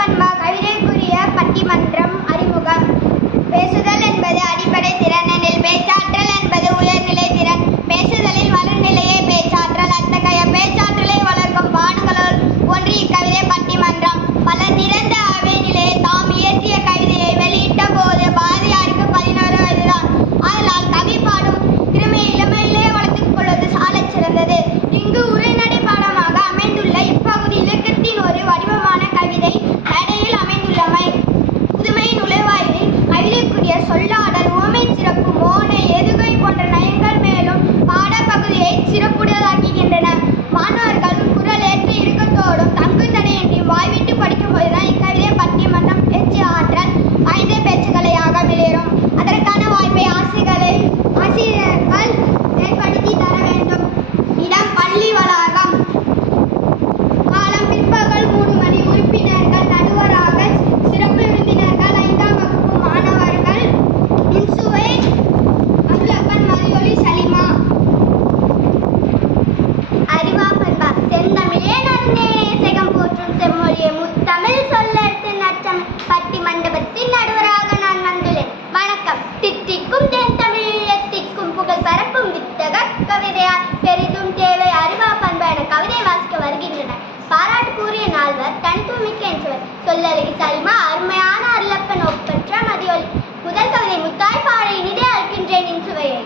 பண்பா கவிதைக்குரிய பட்டிமன்றம் அறிமுகம். பேசுதல் என்பது அடிப்படை திறன் எனில் பேச்சாற்றல் என்பது உயர்நிலை திறன். பேசுதலில் வளர்நிலையே பேச்சாற்றல். அத்தகைய பேச்சாற்றலை வளர்க்கும் பாடங்களுள் ஒன்று இக்கவிதை பட்டிமன்றம். பலர் நிறைந்த அவை நிலையில் தாம் இயற்றிய கவிதையை வெளியிட்ட போது பாரதியாருக்கு 11 வயதுதான். ஆதலால் கவி பாடும் திறமை இளமையிலே வளர்த்துக் கொள்வது சாலச் சிறந்தது. இங்கு உரைநடை பாடமாக அமைந்துள்ள இப்பகுதி இலக்கியத்தின் ஒரு வடிவமான கவிதை நடையில் அமைந்துள்ளமை. புதுமை நுழைவாயில் கவிதைக்குரிய சொல்லாடல் உவமை சிறப்பு மோனை எதுகை போன்ற நயங்கள் மேலும் பாடப்பகுதியை சிறப்புடையதாக்குகின்றன. மாணவர்கள் குரல் ஏற்ற இறுக்கத்தோடும் தங்கு தடையின்றி வாய்விட்டு படிக்கும் போதுதான் இக்கவிதை பட்டிமன்றம் பேச்சு ஆற்றல் வாய்ந்த பேச்சுக்களையாக மிளிரும். அதற்கான வாய்ப்பை ஆசிரியர்கள் ஏற்படுத்தி தர வேண்டும். இடம் பள்ளி வளாகம். காலம் பிற்பகல் 3 மணி. உறுப்பினர்கள் நடுவராக சிறப்பு விருந்தினர்கள் 5ஆம் வகுப்பு மாணவர்கள் இன்சுவை அருளப்பன் மதியொலி சலிமா. அறிவா பண்பா செந்தமிழே நன்னேனே செகம் போற்றும் செம்மொழியை முத்தமிழ் சொல்லெடுத்து நச்சம் பட்டி மண்டபத்தின் நடுவராக நான் வந்துள்ளேன். வணக்கம். தித்திக்கும் தென் தமிழ் எத்திக்கும் புகழ் பரப்பும் வித்தக கவிதையால் பெரிதும் தேவை அறிவா பண்பா என கவிதை வாசிக்க வருகின்றனர். பாராட்டுக்குரிய நால்வர் தனித்துவமிக்க என்பவர் சொல்லழகி சலிமா அருமையான அருளப்பன் ஒப்பற்ற மதியொலி. முதல் கவிதை முத்தாய்ப்பாட இனிதே அழைக்கின்றேன் இன்சுவையை.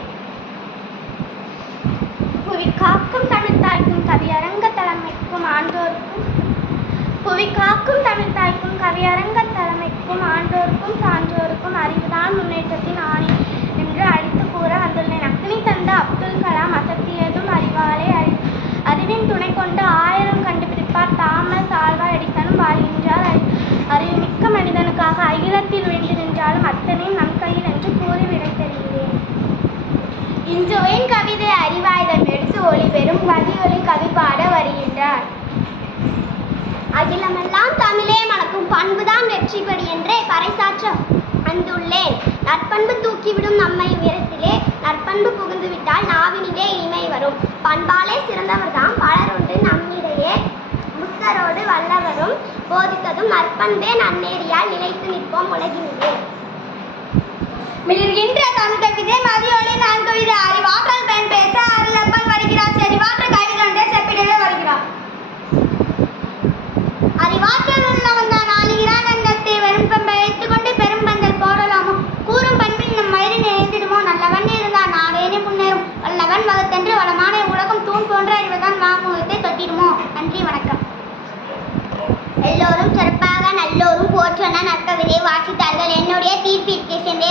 புவி காக்கும் தமிழ் தாய்க்கும் கவியரங்க தலைமைக்கும் ஆண்டோருக்கும் புவி காக்கும் தமிழ் தாய்க்கும் கவியரங்க தலைமைக்கும் ஆண்டோருக்கும் சான்றோருக்கும் அறிவுதான் முன்னேற்றத்தின் ஆணி என்று அழைத்து கூற வந்துள்ளேன். அக்னி தந்த அப்துல் கலாம் அசத்தியதும் அறிவாலே. அறிவின் துணை கொண்டு 1000 கண்டுபிடிப்பார். Thomas Alva எடிசனும் வாழ்கின்றார். அறிவுமிக்க மனிதனுக்காக அகிலத்தில் விழுந்து நின்றாலும் அத்தனையும் நம் கையில் என்று கூறி விடை தருகிறேன். இன்சுவையின் கவிதை அறிவாயுதம் எடுத்து ஒளி பெறும் மதியொலி கவி பாட வருகின்றார். அகிலமெல்லாம் தமிழே மணக்கும் பண்புதான் வெற்றிபடி என்றே பறைசாற்ற வந்துள்ளேன். நற்பண்பு தூக்கிவிடும் நம்மை உயரத்திலே நற்பண்பு புகுந்துவிட்டால் நாவினிலே இனிமை வரும். பண்பாலே சிறந்தவர்தாம் பலருண்டு நம்மிடையே புத்தரோடு வல்லவரும் போதித்ததும் நற்பண்பே நன்னேரியால் நிலைத்து நிற்போம் உலகினிலே. மிளிர்கின்ற தமிழ் கவிதை மதியொலி 4 கவிதை. அறிவாற்றல் பெண் பேச அருளப்பன் வருகிறார். செறிவாற்றல் கவிதை ஒன்றை செப்பிடவே வருகிறார். அறிவாற்றல் உள்ளவன் தான் ஆளுகிறான் அந்தத்தை வெறும் பண்பை வைத்துக்கொண்டு பெரும் பந்தல் போடலாமோ? கூறும் பண்பில் நம் மயிறு நிறைந்திடுமோ? நல்லவன் இருந்தால் நாடேனே முன்னேறும். வல்லவன் வகுத்தென்று வளமான உலகம் தூண் போன்ற அறிவுதான் மாமுகத்தை தொட்டிடுமோ? நன்றி, வணக்கம். எல்லோரும் சிறப்பாக நல்லோரும் போற்றன நற்கவிதை வாசித்தார்கள். என்னுடைய தீர்ப்பிற்கு சென்றே